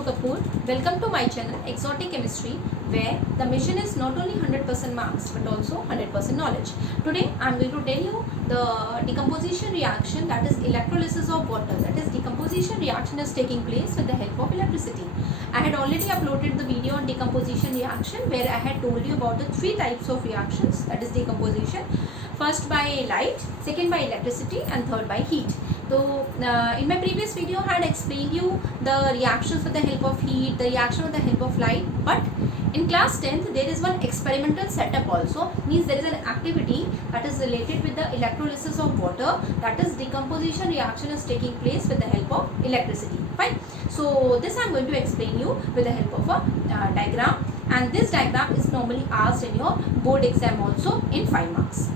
Ritu Kapoor. Welcome to my channel Exotic Chemistry, where the mission is not only 100% marks but also 100% knowledge. Today I am going to tell you the decomposition reaction, that is electrolysis of water. That is, decomposition reaction is taking place with the help of electricity. I had already uploaded the video on decomposition reaction where I had told you about the three types of reactions, that is decomposition. First by light, second by electricity, and third by heat. So in my previous video I had explained you the reactions with the help of heat, the reaction with the help of light, but in class 10th there is one experimental setup also, means there is an activity that is related with the electrolysis of water, that is decomposition reaction is taking place with the help of electricity. Fine. So this I am going to explain you with the help of a diagram, and this diagram is normally asked in your board exam also in 5 marks.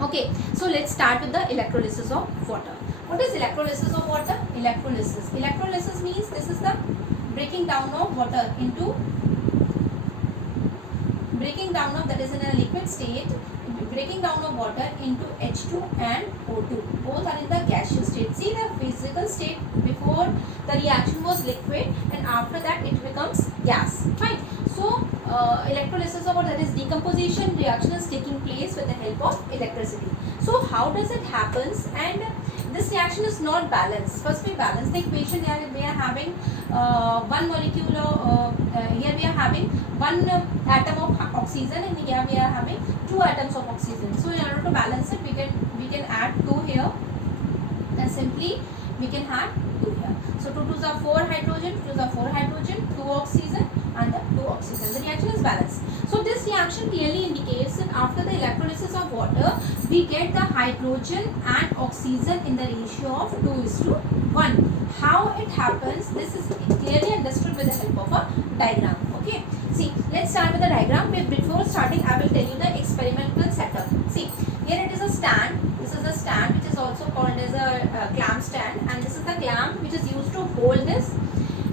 Okay, so let's start with the electrolysis of water. What is electrolysis of water? Electrolysis means this is the breaking down of water into that is in a liquid state, breaking down of water into H2 and O2. Both are in the gaseous state. See the physical state before the reaction was liquid, and after that it becomes gas. Fine. So electrolysis of water, that is decomposition reaction, is taking place with the help of electricity. So how does it happens? And this reaction is not balanced. First we balance the equation. Here we are having one molecule of, here we are having one atom of oxygen, and here we are having two atoms of oxygen. So in order to balance it, we can add 2 here, and simply we can add 2 here. So 2 2s are 4 hydrogen, 2 2s are 4 hydrogen, 2 oxygen, and the 2 oxygen. The reaction is balanced. So this reaction clearly indicates that after the electrolysis of water, we get the hydrogen and oxygen in the ratio of 2:1. How it happens? This is clearly understood with the help of a diagram. Okay. See, let's start with the diagram. Before starting, I will tell you the experimental setup. See, here it is a stand. This is a stand which is also called as a clamp stand, and this is the clamp which is used to hold this.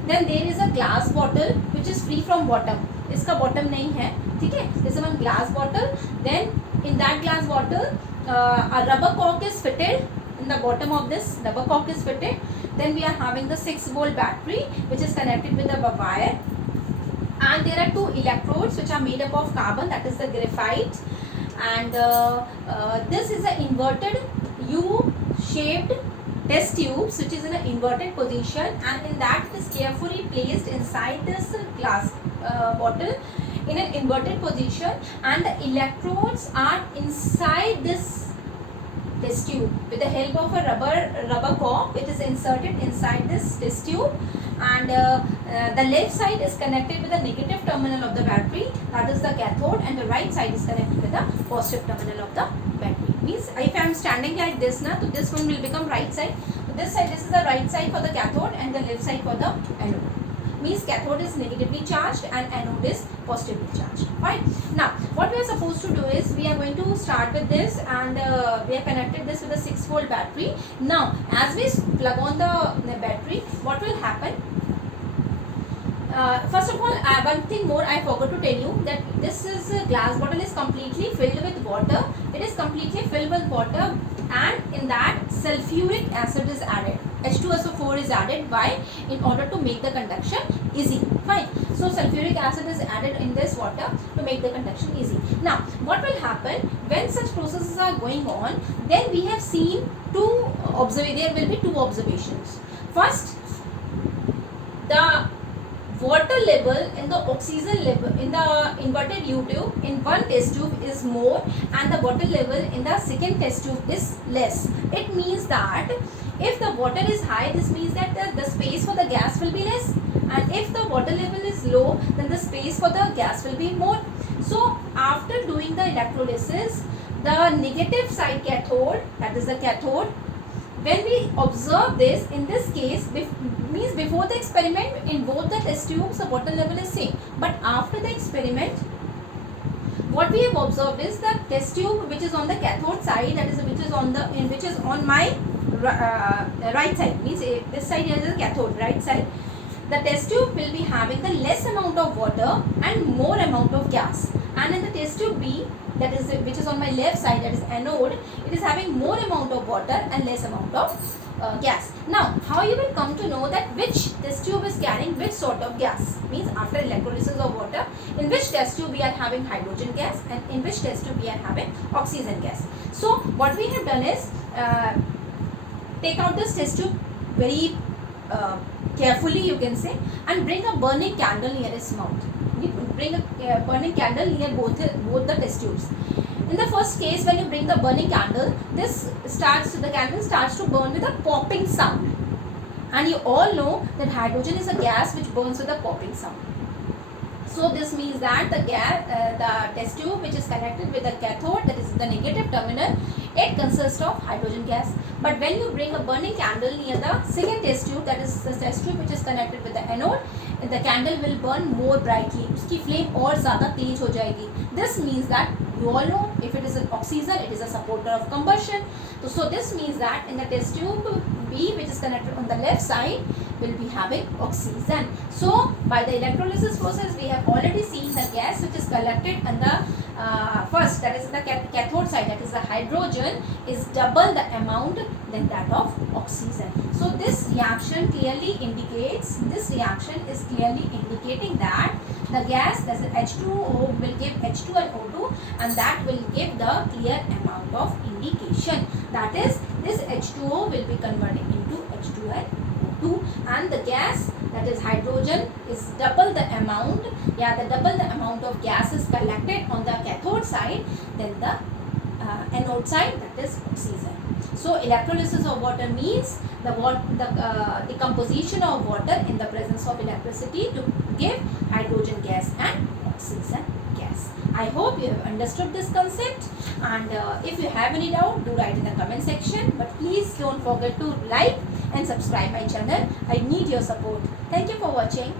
Then there is a glass bottle which is free from bottom. इसका bottom नहीं है, ठीक है? This is one glass bottle. Then in that glass bottle, a rubber cork is fitted. In the bottom of this rubber cork is fitted. Then we are having the 6-volt battery which is connected with a wire. And there are 2 electrodes which are made up of carbon, that is the graphite, and this is an inverted U-shaped test tubes which is in an inverted position, and in that it is carefully placed inside this glass bottle in an inverted position, and the electrodes are inside this test tube. With the help of a rubber cork, it is inserted inside this test tube, and the left side is connected with the negative terminal of the battery, that is the cathode, and the right side is connected with the positive terminal of the battery. Means if I am standing like this now, so this one will become right side. So this side, this is the right side for the cathode and the left side for the anode. Means cathode is negatively charged and anode is positively charged. Fine. Now what we are supposed to do is, we are going to start with this, and we have connected this with a 6-volt battery. Now as we plug on the battery, what will happen? First of all, one thing more I forgot to tell you, that this is a glass bottle is completely filled with water. It is completely filled with water, and in that sulfuric acid is added. H2SO4 is added. Why? In order to make the conduction easy. Fine. So sulfuric acid is added in this water to make the conduction easy. Now what will happen when such processes are going on? Then we have seen there will be 2 observations. First, the water level and the oxygen level in the inverted U tube in one test tube is more, and the water level in the second test tube is less. It means that if the water is high, this means that the space for the gas will be less, and if the water level is low, then the space for the gas will be more. So after doing the electrolysis, the negative side cathode, that is the cathode, when we observe this, in this case, means before the experiment, in both the test tubes the water level is same, but after the experiment, what we have observed is the test tube which is on the cathode side, that is which is on my right side, means this side is the cathode, right side. The test tube will be having the less amount of water and more amount of gas, and in the test tube B, that is which is on my left side, that is anode, it is having more amount of water and less amount of gas. Now how you will come to know that which test tube is carrying which sort of gas? Means after electrolysis of water, in which test tube we are having hydrogen gas and in which test tube we are having oxygen gas. So what we have done is take out this test tube very carefully, you can say, and bring a burning candle near its mouth. You bring a burning candle near both the test tubes. In the first case, when you bring the burning candle, the candle starts to burn with a popping sound. And you all know that hydrogen is a gas which burns with a popping sound. So this means that the test tube which is connected with the cathode, that is the negative terminal, it consists of hydrogen gas. But when you bring a burning candle near the second test tube, that is the test tube which is connected with the anode, the candle will burn more brightly. उसकी flame और ज़्यादा तेज हो जाएगी. This means that you all know if it is an oxygen, it is a supporter of combustion. So this means that in the test tube B, which is connected on the left side, will be having oxygen. So by the electrolysis process, we have already seen the gas which is collected on the first, that is the cathode side, that is the hydrogen, is double the amount than that of oxygen. So this reaction is clearly indicating that the gas, that is H2O, will give H2 and O2, and that will give the clear amount of indication. That is, this H2O will be converting into H2 and O2, and the gas, that is hydrogen, is double the amount. The amount of gas is collected on the cathode side than the anode side, that is oxygen. So electrolysis of water means the decomposition of water in the presence of electricity to give hydrogen gas and oxygen gas. I hope you have understood this concept, and if you have any doubt, do write in the comment section. But please don't forget to like and subscribe my channel. I need your support. Thank you for watching.